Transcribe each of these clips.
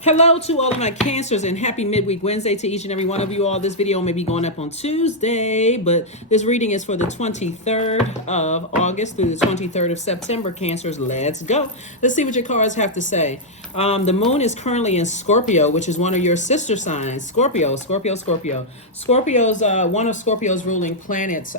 Hello to all of my Cancers and happy midweek Wednesday to each and every one of you all. This video may be going up on Tuesday, but this reading is for the 23rd of August through the 23rd of September. Cancers, let's go. Let's see what your cards have to say. The moon is currently in Scorpio, which is one of your sister signs. Scorpio. Scorpio's one of Scorpio's ruling planets.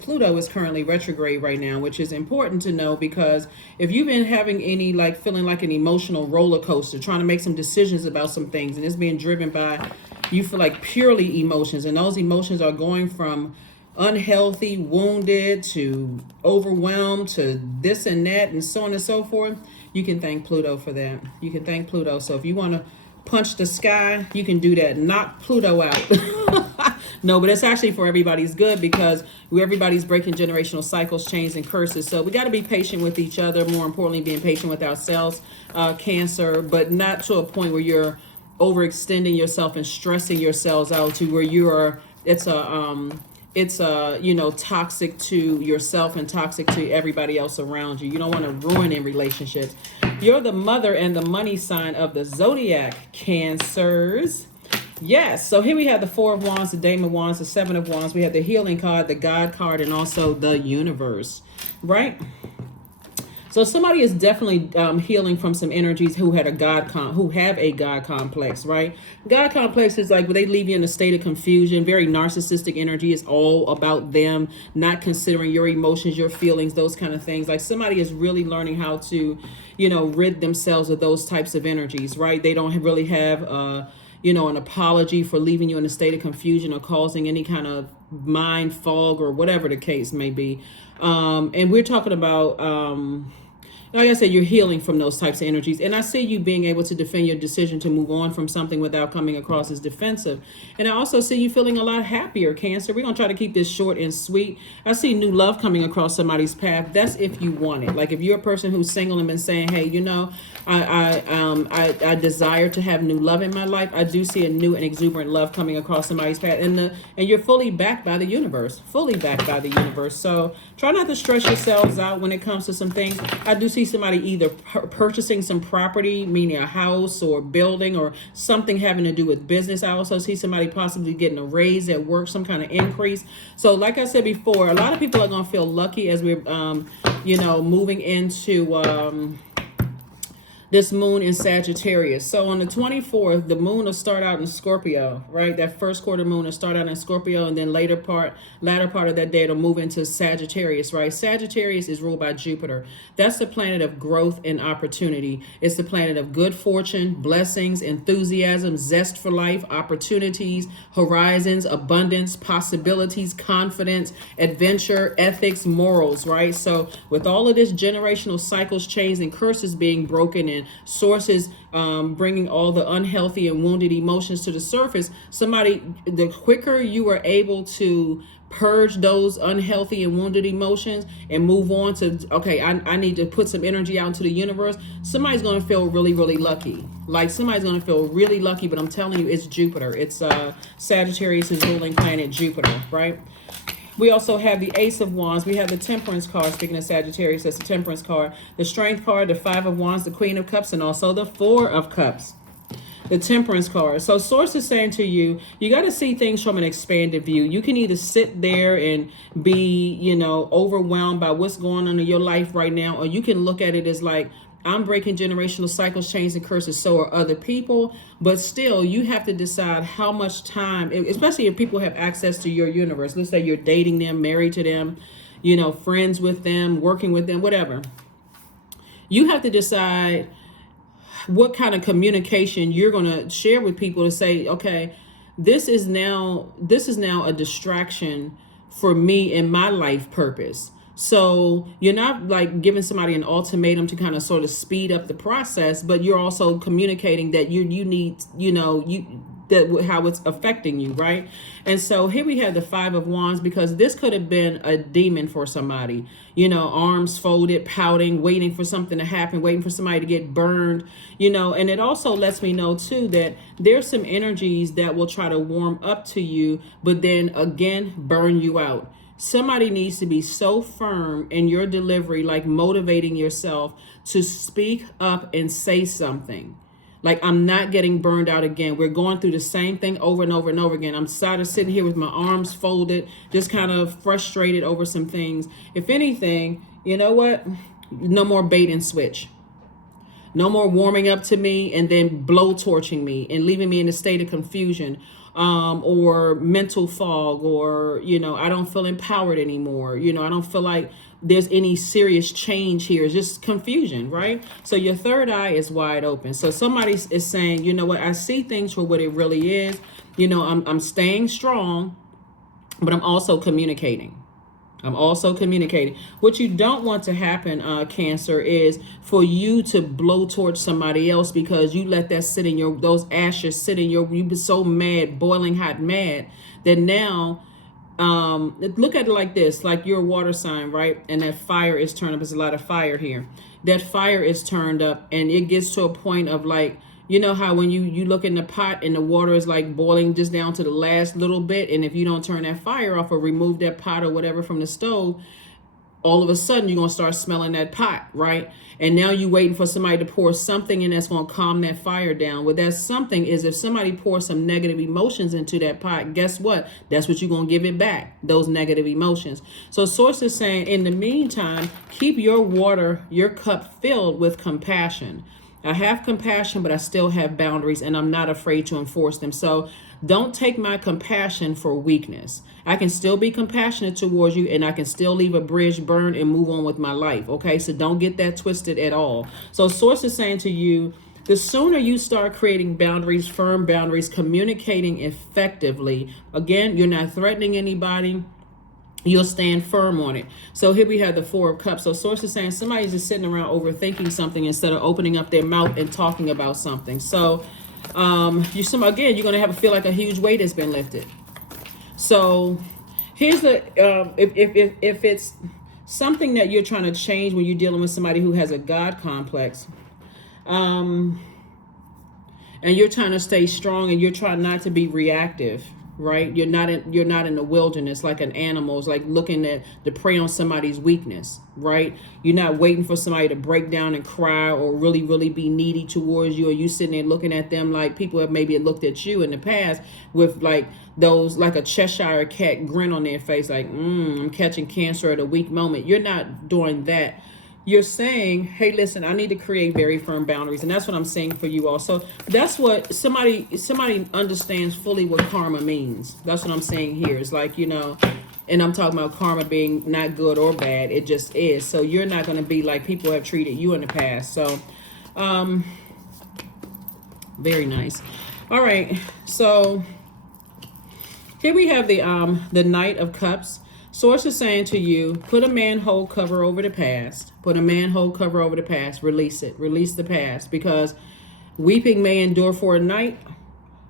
Pluto is currently retrograde right now, which is important to know because if you've been having any feeling like an emotional roller coaster, trying to make some decisions about some things, and it's being driven by, you feel like, purely emotions, and those emotions are going from unhealthy, wounded, to overwhelmed, to this and that, and so on and so forth, you can thank Pluto for that. You can thank Pluto. So if you want to punch the sky, you can do that. Knock Pluto out. No, but it's actually for everybody's good because everybody's breaking generational cycles, chains, and curses. So we got to be patient with each other. More importantly, being patient with ourselves, Cancer, but not to a point where you're overextending yourself and stressing yourselves out to where you are. It's toxic to yourself and toxic to everybody else around you. You don't want to ruin in relationships. You're the mother and the money sign of the Zodiac, Cancers. Yes, so here we have the Four of Wands, the Dame of Wands, the Seven of Wands. We have the Healing card, the God card, and also the Universe, right? So somebody is definitely healing from some energies who have a God complex, right? God complex is like when they leave you in a state of confusion, very narcissistic energy. It's all about them, not considering your emotions, your feelings, those kind of things. Like somebody is really learning how to, rid themselves of those types of energies, right? They don't really have, an apology for leaving you in a state of confusion or causing any kind of mind fog or whatever the case may be. And we're talking about, like I said, you're healing from those types of energies. And I see you being able to defend your decision to move on from something without coming across as defensive. And I also see you feeling a lot happier, Cancer. We're going to try to keep this short and sweet. I see new love coming across somebody's path. That's if you want it. Like if you're a person who's single and been saying, hey, I desire to have new love in my life. I do see a new and exuberant love coming across somebody's path. And you're fully backed by the universe. So try not to stress yourselves out when it comes to some things. I do see somebody either purchasing some property, meaning a house or building or something having to do with business. I also see somebody possibly getting a raise at work, some kind of increase. So like I said before, a lot of people are going to feel lucky as we're, moving into this moon in Sagittarius. So on the 24th, the moon will start out in Scorpio, right? That first quarter moon will start out in Scorpio, and then latter part of that day, it'll move into Sagittarius, right? Sagittarius is ruled by Jupiter. That's the planet of growth and opportunity. It's the planet of good fortune, blessings, enthusiasm, zest for life, opportunities, horizons, abundance, possibilities, confidence, adventure, ethics, morals, right? So with all of this generational cycles, chains, and curses being broken in, sources bringing all the unhealthy and wounded emotions to the surface, the quicker you are able to purge those unhealthy and wounded emotions and move on to, okay, I need to put some energy out into the universe, somebody's going to feel really, really lucky. Like somebody's going to feel really lucky, but I'm telling you, it's Jupiter. It's Sagittarius is ruling planet Jupiter, right? We also have the Ace of Wands. We have the Temperance card. Speaking of Sagittarius, that's the Temperance card. The Strength card, the Five of Wands, the Queen of Cups, and also the Four of Cups. The Temperance card. So Source is saying to you, you got to see things from an expanded view. You can either sit there and be, overwhelmed by what's going on in your life right now, or you can look at it as like, I'm breaking generational cycles, chains, and curses. So are other people. But still, you have to decide how much time, especially if people have access to your universe. Let's say you're dating them, married to them, friends with them, working with them, whatever. You have to decide what kind of communication you're going to share with people to say, okay, this is now a distraction for me and my life purpose. So you're not like giving somebody an ultimatum to kind of sort of speed up the process, but you're also communicating that you need, how it's affecting you, right? And so here we have the Five of Wands, because this could have been a demon for somebody, arms folded, pouting, waiting for something to happen, waiting for somebody to get burned, and it also lets me know too that there's some energies that will try to warm up to you, but then again, burn you out. Somebody needs to be so firm in your delivery, like motivating yourself to speak up and say something. Like, I'm not getting burned out again. We're going through the same thing over and over and over again. I'm tired of sitting here with my arms folded, just kind of frustrated over some things. If anything, you know what? No more bait and switch. No more warming up to me and then blow torching me and leaving me in a state of confusion, or mental fog, or, I don't feel empowered anymore. I don't feel like there's any serious change here. It's just confusion, right? So your third eye is wide open. So somebody is saying, you know what, I see things for what it really is. I'm staying strong, but I'm also communicating. What you don't want to happen, Cancer, is for you to blow torch somebody else because you let that sit in those ashes sit in you've been so mad, boiling hot mad, that now, look at it like this, like you're a water sign, right? And that fire is turned up. There's a lot of fire here. That fire is turned up and it gets to a point of like, you know how when you look in the pot and the water is like boiling just down to the last little bit, and if you don't turn that fire off or remove that pot or whatever from the stove, all of a sudden you're going to start smelling that pot, right? And now you're waiting for somebody to pour something in that's going to calm that fire down. Well, that something is if somebody pours some negative emotions into that pot, guess what? That's what you're going to give it back, those negative emotions. So Source is saying, in the meantime, keep your cup filled with compassion. I have compassion, but I still have boundaries, and I'm not afraid to enforce them. So don't take my compassion for weakness. I can still be compassionate towards you, and I can still leave a bridge burn and move on with my life. Okay, so don't get that twisted at all. So Source is saying to you, the sooner you start creating boundaries, firm boundaries, communicating effectively, again, you're not threatening anybody. You'll stand firm on it. So here we have the Four of Cups. So Source is saying somebody's just sitting around overthinking something instead of opening up their mouth and talking about something. So you're going to feel like a huge weight has been lifted. So here's the if it's something that you're trying to change when you're dealing with somebody who has a God complex, and you're trying to stay strong and you're trying not to be reactive. Right? You're not in the wilderness like an animal. It's like looking to prey on somebody's weakness, right? You're not waiting for somebody to break down and cry or really, really be needy towards you, or you sitting there looking at them like people have maybe looked at you in the past with like those, like a Cheshire cat grin on their face, like, I'm catching Cancer at a weak moment. You're not doing that. You're saying, hey, listen, I need to create very firm boundaries. And that's what I'm saying for you all. So that's what somebody understands fully what karma means. That's what I'm saying here. It's like, and I'm talking about karma being not good or bad. It just is. So you're not going to be like people have treated you in the past. So very nice. All right. So here we have the Knight of Cups. Source is saying to you, put a manhole cover over the past. Put a manhole cover over the past. Release it. Release the past. Because weeping may endure for a night.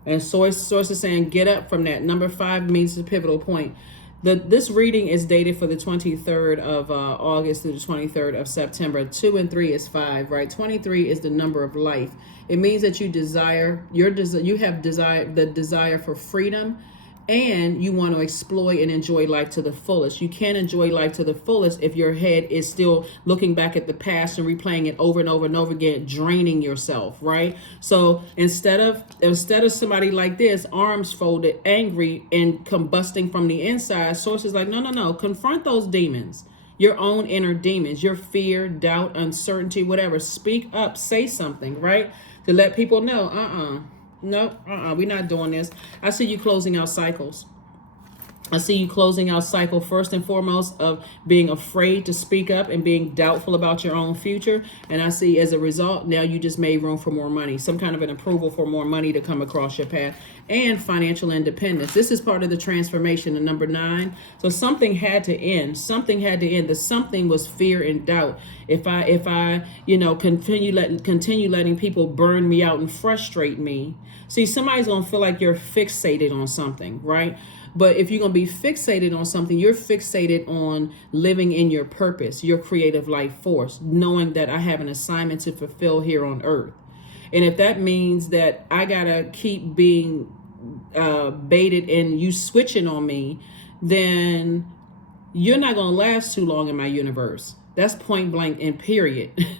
And Source is saying, get up from that. Number 5 means the pivotal point. This reading is dated for the 23rd of August through the 23rd of September. 2 and 3 is 5, right? 23 is the number of life. It means that you have the desire for freedom, and you want to exploit and enjoy life to the fullest. You can't enjoy life to the fullest if your head is still looking back at the past and replaying it over and over and over again, draining yourself, right? So instead of somebody like this, arms folded, angry and combusting from the inside, Source is like, no, confront those demons. Your own inner demons, your fear, doubt, uncertainty, whatever. Speak up, say something, right? To let people know, no, we're not doing this. I see you closing out cycles. I see you closing out cycle first and foremost of being afraid to speak up and being doubtful about your own future. And I see as a result, now you just made room for more money, some kind of an approval for more money to come across your path, and financial independence. This is part of the transformation of number 9. So something had to end. Something had to end. The something was fear and doubt. If I continue letting people burn me out and frustrate me. See, somebody's going to feel like you're fixated on something, right? But if you're going to be fixated on something, you're fixated on living in your purpose, your creative life force, knowing that I have an assignment to fulfill here on earth. And if that means that I got to keep being baited and you switching on me, then you're not going to last too long in my universe. That's point blank and period.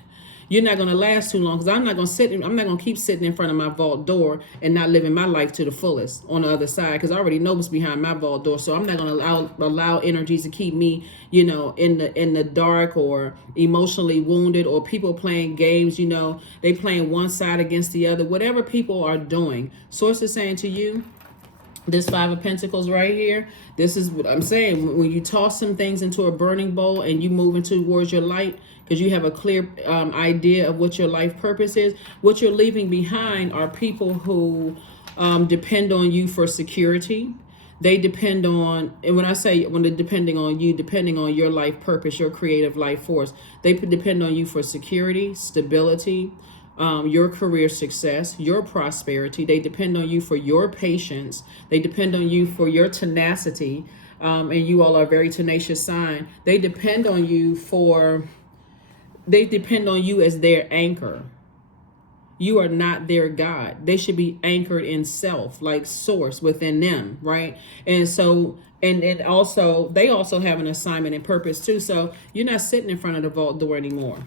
you're not going to last too long, because I'm not going to keep sitting in front of my vault door and not living my life to the fullest on the other side, because I already know what's behind my vault door. So I'm not going to allow energies to keep me, you know, in the dark, or emotionally wounded, or people playing games, you know, they playing one side against the other. Whatever people are doing, Source is saying to you, this Five of Pentacles right here, this is what I'm saying. When you toss some things into a burning bowl and you move towards your light, because you have a clear idea of what your life purpose is, what you're leaving behind are people who depend on you for security. They depend on, and when they're depending on you, depending on your life purpose, your creative life force, they depend on you for security, stability, your career success, your prosperity. They depend on you for your patience. They depend on you for your tenacity. And you all are a very tenacious sign. They depend on you as their anchor. You are not their God. They should be anchored in self, like Source within them, right? And so, and also, they also have an assignment and purpose too. So you're not sitting in front of the vault door anymore.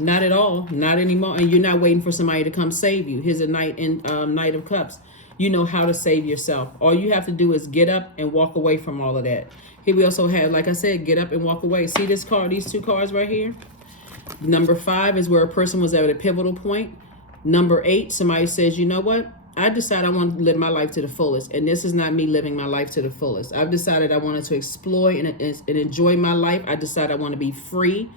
Not at all, not anymore. And you're not waiting for somebody to come save you. Here's a Knight of Cups. You know how to save yourself. All you have to do is get up and walk away from all of that. Here we also have, like I said, get up and walk away. See this card, these two cards right here? Number 5 is where a person was at a pivotal point. Number 8, somebody says, you know what? I decided I want to live my life to the fullest. And this is not me living my life to the fullest. I've decided I wanted to exploit and enjoy my life. I decided I want to be free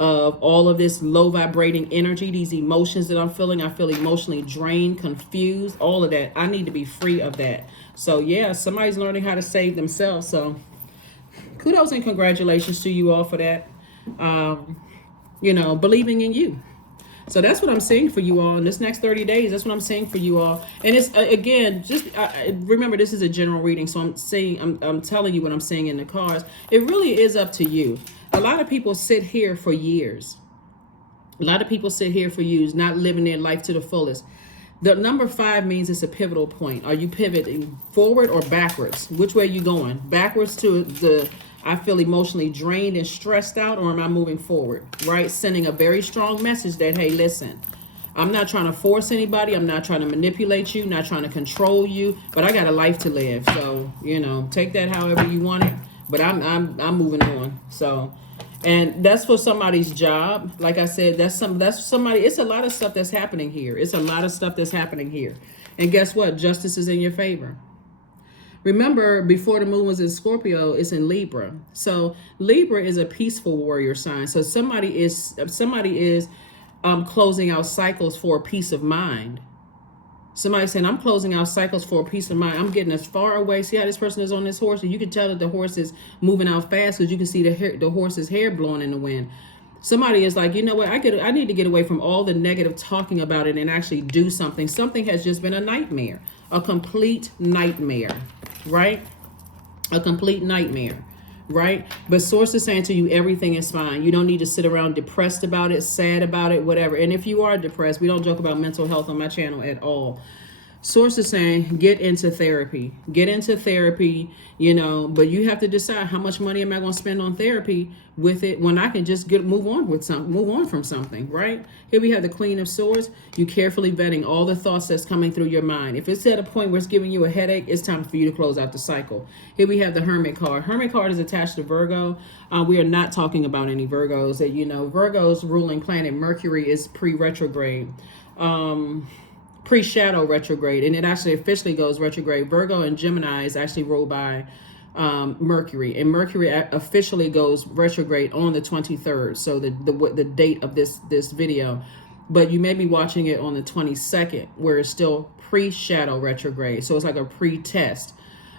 of all of this low vibrating energy, these emotions that I'm feeling. I feel emotionally drained, confused, all of that. I need to be free of that. So yeah, somebody's learning how to save themselves. So kudos and congratulations to you all for that. You know, believing in you. So that's what I'm saying for you all in this next 30 days. That's what I'm saying for you all. And it's again, just remember, this is a general reading. So I'm telling you what I'm saying in the cards. It really is up to you. A lot of people sit here for years. A lot of people sit here for years, not living their life to the fullest. The number 5 means it's a pivotal point. Are you pivoting forward or backwards? Which way are you going? Backwards to I feel emotionally drained and stressed out, or am I moving forward, right? Sending a very strong message that, hey, listen, I'm not trying to force anybody. I'm not trying to manipulate you, not trying to control you, but I got a life to live. So, you know, take that however you want it, but I'm moving on. So, and that's for somebody's job. Like I said, that's somebody, it's a lot of stuff that's happening here. It's a lot of stuff that's happening here. And guess what? Justice is in your favor. Remember, before the moon was in Scorpio, it's in Libra. So Libra is a peaceful warrior sign. So somebody is closing out cycles for a peace of mind. Somebody saying, I'm closing out cycles for a peace of mind. I'm getting as far away. See how this person is on this horse? And you can tell that the horse is moving out fast because you can see the horse's hair blowing in the wind. Somebody is like, you know what? I need to get away from all the negative talking about it and actually do something. Something has just been a nightmare, a complete nightmare, right? A complete nightmare, right? But Source is saying to you, everything is fine. You don't need to sit around depressed about it, sad about it, whatever. And if you are depressed, we don't joke about mental health on my channel at all. Source is saying, get into therapy, you know, but you have to decide how much money am I going to spend on therapy with it when I can just move on from something, right? Here we have the Queen of Swords. You carefully vetting all the thoughts that's coming through your mind. If it's at a point where it's giving you a headache, it's time for you to close out the cycle. Here we have the Hermit card. Hermit card is attached to Virgo. We are not talking about any Virgos. That, you know, Virgo's ruling planet Mercury is pre-retrograde. Pre-shadow retrograde, and it actually officially goes retrograde. Virgo and Gemini is actually ruled by Mercury, and Mercury officially goes retrograde on the 23rd, so the date of this video, but you may be watching it on the 22nd, where it's still pre-shadow retrograde, so it's like a pre-test.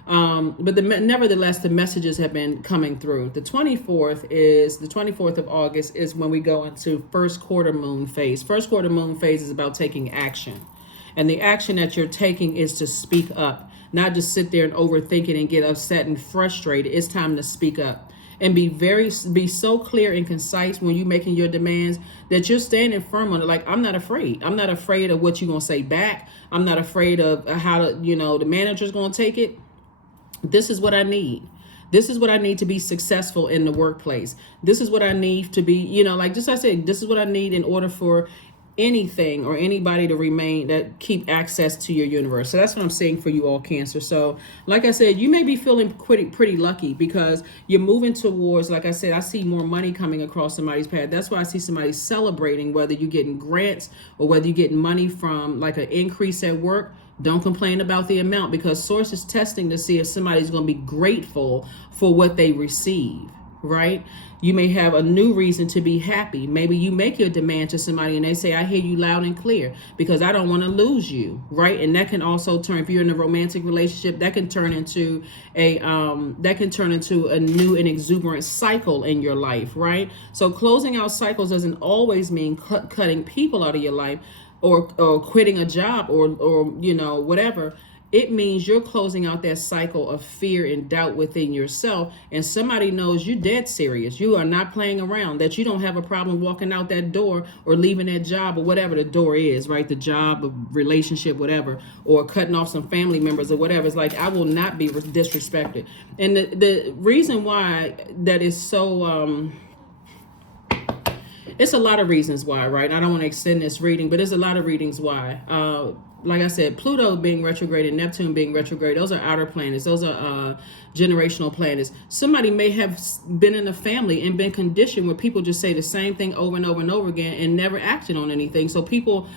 But nevertheless, the messages have been coming through. The 24th of August is when we go into first quarter moon phase. First quarter moon phase is about taking action. And the action that you're taking is to speak up, not just sit there and overthink it and get upset and frustrated. It's time to speak up and be so clear and concise when you're making your demands that you're standing firm on it. Like, I'm not afraid. I'm not afraid of what you're going to say back. I'm not afraid of how the manager's going to take it. This is what I need. This is what I need to be successful in the workplace. This is what I need to be, like just I said, this is what I need in order for anything or anybody to remain, that keep access to your universe. So that's what I'm saying for you all, Cancer. So like I said, you may be feeling pretty lucky because you're moving towards, like I said, I see more money coming across somebody's path. That's why I see somebody celebrating, whether you're getting grants or whether you're getting money from like an increase at work. Don't complain about the amount, because source is testing to see if somebody's going to be grateful for what they receive, right? You may have a new reason to be happy. Maybe you make your demand to somebody and they say, I hear you loud and clear because I don't want to lose you, right? And that can also turn, if you're in a romantic relationship, that can turn into a new and exuberant cycle in your life, right? So closing out cycles doesn't always mean cutting people out of your life, or quitting a job, or whatever. It means you're closing out that cycle of fear and doubt within yourself, and somebody knows you're dead serious. You are not playing around, that you don't have a problem walking out that door or leaving that job or whatever the door is, right? The job, a relationship, whatever, or cutting off some family members or whatever. It's like, I will not be disrespected. And the reason why that is so it's a lot of reasons why, right? I don't want to extend this reading, but there's a lot of reasons why. Like I said, Pluto being retrograde and Neptune being retrograde, those are outer planets. Those are generational planets. Somebody may have been in a family and been conditioned where people just say the same thing over and over and over again and never acted on anything. So people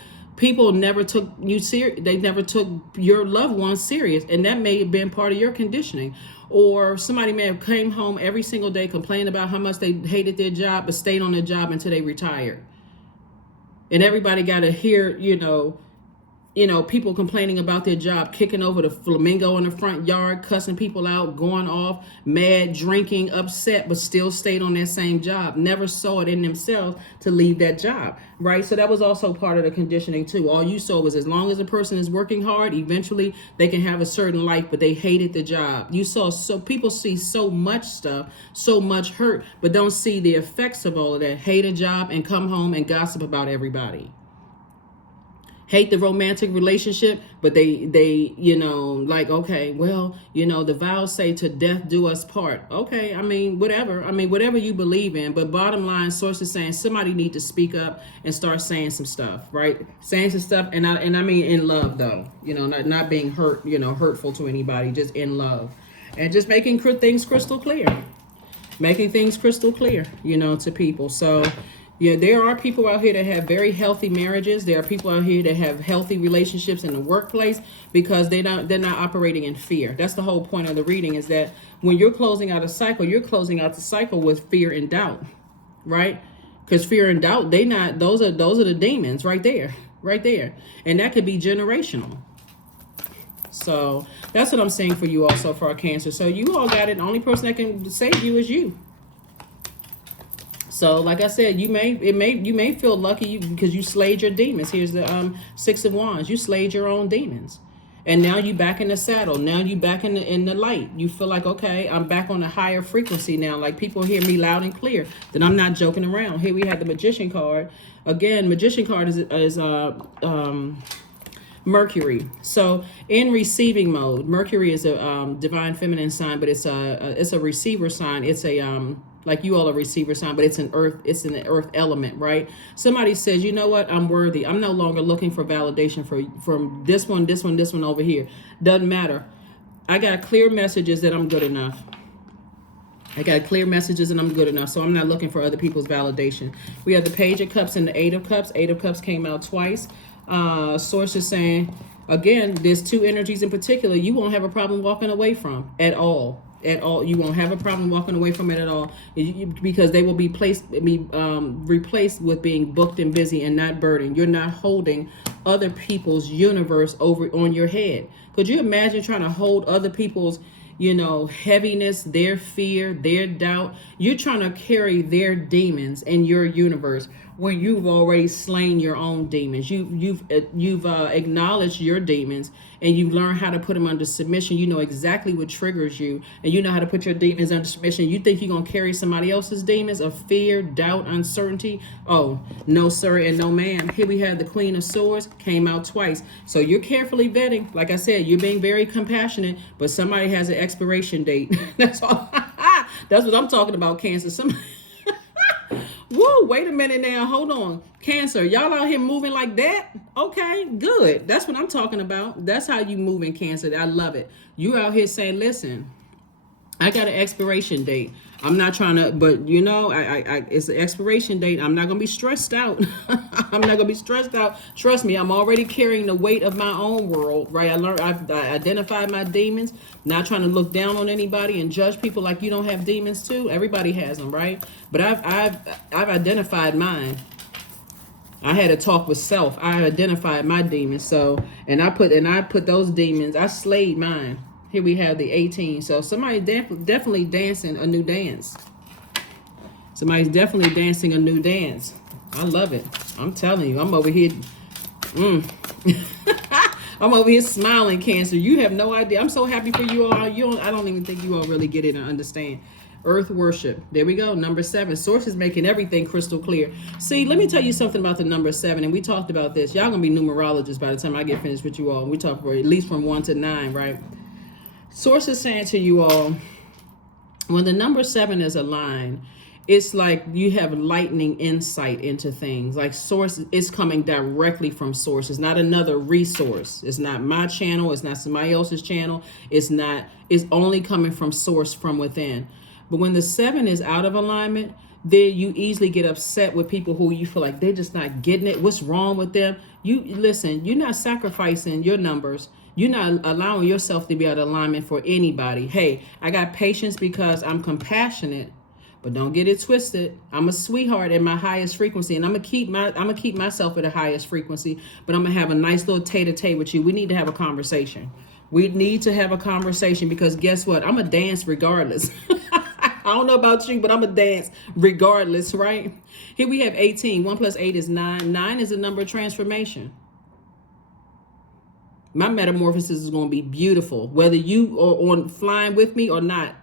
never took you serious. They never took your loved ones serious, and that may have been part of your conditioning. Or somebody may have came home every single day, complained about how much they hated their job, but stayed on their job until they retired. And everybody got to hear, people complaining about their job, kicking over the flamingo in the front yard, cussing people out, going off, mad, drinking, upset, but still stayed on that same job. Never saw it in themselves to leave that job, right? So that was also part of the conditioning too. All you saw was, as long as a person is working hard, eventually they can have a certain life, but they hated the job. You saw, so people see so much stuff, so much hurt, but don't see the effects of all of that. Hate a job and come home and gossip about everybody. Hate the romantic relationship, but they like, okay, well, the vows say to death do us part. Okay, whatever you believe in, but bottom line, source is saying somebody need to speak up and start saying some stuff, right? Saying some stuff, and I mean in love though, not being hurtful to anybody, just in love, and just making things crystal clear, to people. So yeah, there are people out here that have very healthy marriages. There are people out here that have healthy relationships in the workplace because they're not operating in fear. That's the whole point of the reading, is that when you're closing out a cycle, you're closing out the cycle with fear and doubt, right? Because fear and doubt, those are the demons right there, and that could be generational. So that's what I'm saying for you also, for our Cancer. So you all got it. The only person that can save you is you. So, like I said, you may feel lucky because you slayed your demons. Here's the Six of Wands. You slayed your own demons, and now you back in the saddle. Now you back in the light. You feel like, okay, I'm back on a higher frequency now. Like, people hear me loud and clear. That I'm not joking around. Here we have the Magician card. Again, Magician card is Mercury. So in receiving mode, Mercury is a divine feminine sign, but it's a receiver sign. It's a like you all a receiver sign, but it's an earth element, right? Somebody says, you know what, I'm worthy. I'm no longer looking for validation from this one over here. Doesn't matter. I got clear messages that I'm good enough. So I'm not looking for other people's validation. We have the Page of Cups and the Eight of Cups. Eight of Cups came out twice. Source is saying, again, there's two energies in particular you won't have a problem walking away from at all. You won't have a problem walking away from it at all, because they will be replaced with being booked and busy and not burdened. You're not holding other people's universe over on your head. Could you imagine trying to hold other people's heaviness, their fear, their doubt? You're trying to carry their demons in your universe when you've already slain your own demons. You've acknowledged your demons, and you've learned how to put them under submission. You know exactly what triggers you, and you know how to put your demons under submission. You think you're going to carry somebody else's demons of fear, doubt, uncertainty? Oh, no, sir, and no, ma'am. Here we have the Queen of Swords, came out twice. So you're carefully vetting. Like I said, you're being very compassionate, but somebody has an expiration date. That's all. That's what I'm talking about, Cancer. Whoa, wait a minute now. Hold on. Cancer, y'all out here moving like that? Okay, good. That's what I'm talking about. That's how you move in Cancer. I love it. You out here saying, listen, I got an expiration date. I'm not trying to, but you know, it's an expiration date. I'm not gonna be stressed out. I'm not gonna be stressed out. Trust me, I'm already carrying the weight of my own world, right? I've identified my demons. Not trying to look down on anybody and judge people like you don't have demons too. Everybody has them, right? But I've identified mine. I had a talk with self. I identified my demons. So, and I put those demons. I slayed mine. Here we have the 18. So somebody definitely dancing a new dance. Somebody's definitely dancing a new dance. I love it. I'm telling you, I'm over here. I'm over here smiling, Cancer. You have no idea. I'm so happy for you all. I don't even think you all really get it and understand. Earth worship. There we go. Number 7. Source is making everything crystal clear. See, let me tell you something about the number 7. And we talked about this. Y'all gonna be numerologists by the time I get finished with you all. We talk for at least from 1 to 9, right? Source is saying to you all, when the number 7 is aligned, it's like you have lightning insight into things. Like source is coming directly from source. It's not another resource. It's not my channel. It's not somebody else's channel. It's only coming from source from within. But when the 7 is out of alignment, then you easily get upset with people who you feel like they're just not getting it. What's wrong with them? You listen, you're not sacrificing your numbers. You're not allowing yourself to be out of alignment for anybody. Hey, I got patience because I'm compassionate, but don't get it twisted. I'm a sweetheart at my highest frequency, and I'm gonna keep myself at the highest frequency. But I'm gonna have a nice little tete-a-tete with you. We need to have a conversation. We need to have a conversation because guess what? I'm gonna dance regardless. I don't know about you, but I'm gonna dance regardless, right? Here we have 18. 1 plus 8 is 9. 9 is a number of transformation. My metamorphosis is going to be beautiful, whether you are on flying with me or not.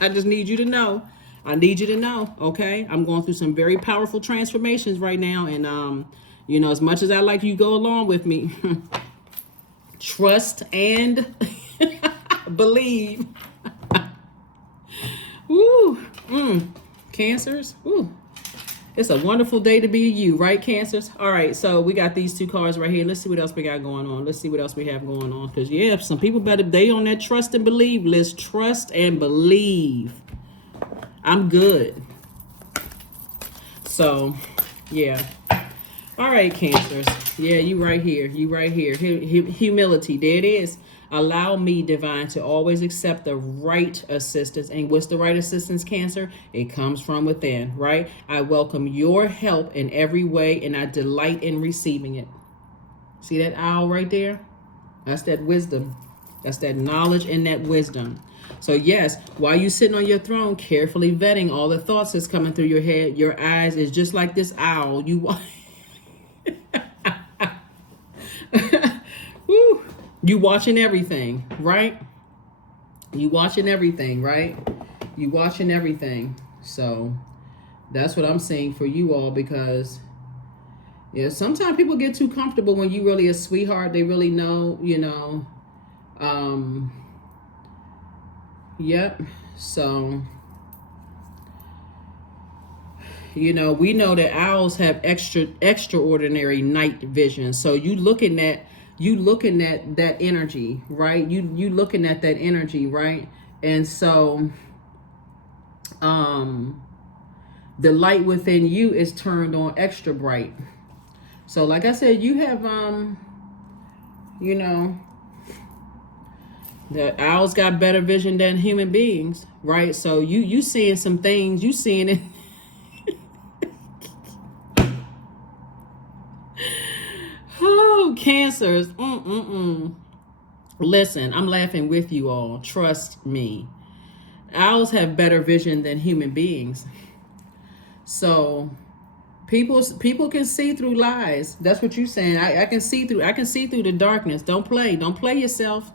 I just need you to know. I need you to know, okay? I'm going through some very powerful transformations right now. And, you know, as much as I like you go along with me, trust and believe. Woo. Cancers. Woo. It's a wonderful day to be you, right, Cancers? All right, so we got these 2 cards right here. Let's see what else we got going on. Let's see what else we have going on. Because, yeah, some people they on that trust and believe list. Trust and believe. I'm good. So, yeah. All right, Cancers. Yeah, you right here. You right here. Humility. There it is. Allow me, divine, to always accept the right assistance. And what's the right assistance, Cancer? It comes from within, right? I welcome your help in every way, and I delight in receiving it. See that owl right there? That's that wisdom. That's that knowledge and that wisdom. So yes, while you sitting on your throne, carefully vetting all the thoughts that's coming through your head, your eyes is just like this owl. Woo. You watching everything, right? You watching everything, right? You watching everything. So that's what I'm saying for you all, because yeah, sometimes people get too comfortable when you really a sweetheart. They really know, you know. Yep. So, you know, we know that owls have extraordinary night vision. So you looking at that energy, right? You looking at that energy, right? And so the light within you is turned on extra bright. So like I said, you have you know, the owls got better vision than human beings, right? So you seeing some things, you seeing it. Oh, Cancers. Listen, I'm laughing with you all. Trust me. Owls have better vision than human beings. So people can see through lies. That's what you're saying. I can see through the darkness. Don't play yourself.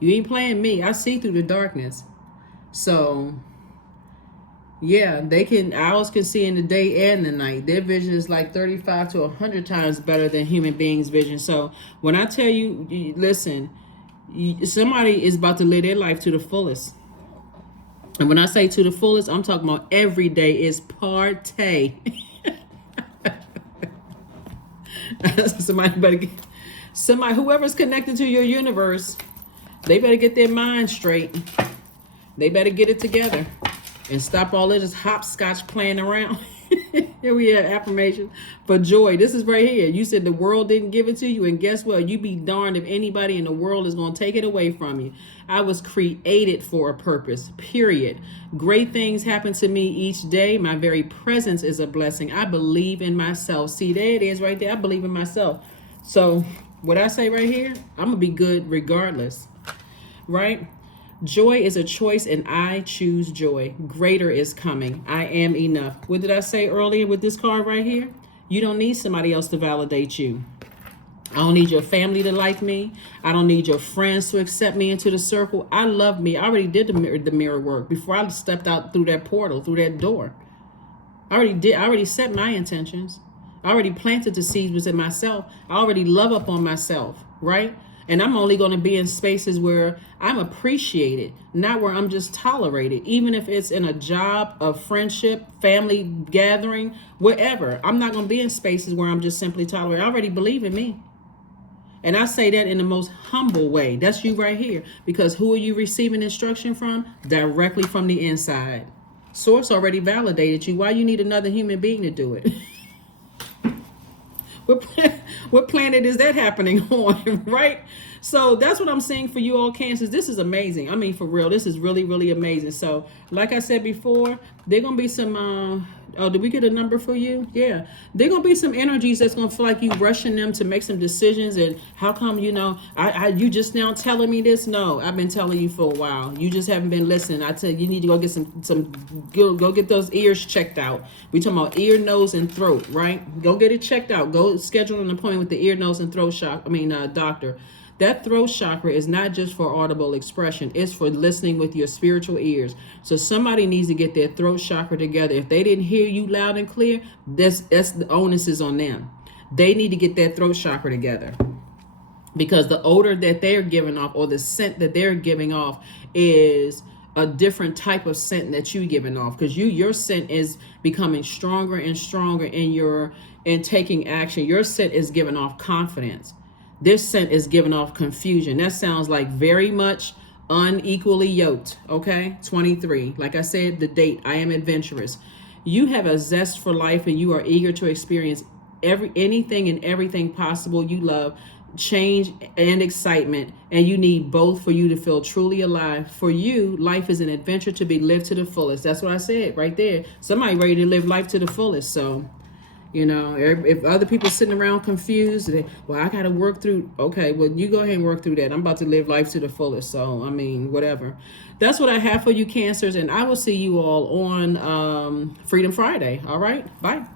You ain't playing me. I see through the darkness. So yeah, owls can see in the day and the night. Their vision is like 35 to 100 times better than human beings' vision. So when I tell you, listen, somebody is about to live their life to the fullest. And when I say to the fullest, I'm talking about every day is partay. Somebody, whoever's connected to your universe, they better get their mind straight. They better get it together and stop all this hopscotch playing around. Here we have affirmation for joy. This is right here. You said the world didn't give it to you, and guess what? You be darned if anybody in the world is going to take it away from you. I was created for a purpose, period. Great things happen to me each day. My very presence is a blessing. I believe in myself. See, there it is right there. I believe in myself. So what I say right here, I'm going to be good regardless, right? Joy is a choice, and I choose joy. Greater is coming. I am enough. What did I say earlier with this card right here? You don't need somebody else to validate you. I don't need your family to like me. I don't need your friends to accept me into the circle. I love me. I already did the mirror work before I stepped out through that portal, through that door. I already set my intentions. I already planted the seeds within myself. I already love up on myself, right? And I'm only going to be in spaces where I'm appreciated, not where I'm just tolerated. Even if it's in a job, a friendship, family gathering, whatever. I'm not going to be in spaces where I'm just simply tolerated. I already believe in me. And I say that in the most humble way. That's you right here. Because who are you receiving instruction from? Directly from the inside. Source already validated you. Why you need another human being to do it? What planet is that happening on, right? So that's what I'm saying for you all Cancers. This is amazing. I mean, for real, this is really, really amazing. So like I said before, there going to be some, oh, did we get a number for you? Yeah. There going to be some energies that's going to feel like you rushing them to make some decisions. And how come, you you just now telling me this? No, I've been telling you for a while. You just haven't been listening. I tell you, you need to go get go get those ears checked out. We talking about ear, nose, and throat, right? Go get it checked out. Go schedule an appointment with the ear, nose, and throat doctor. That throat chakra is not just for audible expression. It's for listening with your spiritual ears. So somebody needs to get their throat chakra together. If they didn't hear you loud and clear, that's the onus is on them. They need to get their throat chakra together. Because the odor that they're giving off, or the scent that they're giving off, is a different type of scent that you're giving off. Because your scent is becoming stronger and stronger in taking action. Your scent is giving off confidence. This scent is giving off confusion. That sounds like very much unequally yoked. Okay, 23. Like I said, the date, I am adventurous. You have a zest for life, and you are eager to experience anything and everything possible. You love change and excitement, and you need both for you to feel truly alive. For you, life is an adventure to be lived to the fullest. That's what I said right there. Somebody ready to live life to the fullest. So if other people sitting around confused, well, I got to work through. Okay, well, you go ahead and work through that. I'm about to live life to the fullest. So, I mean, whatever. That's what I have for you, Cancers. And I will see you all on Freedom Friday. All right. Bye.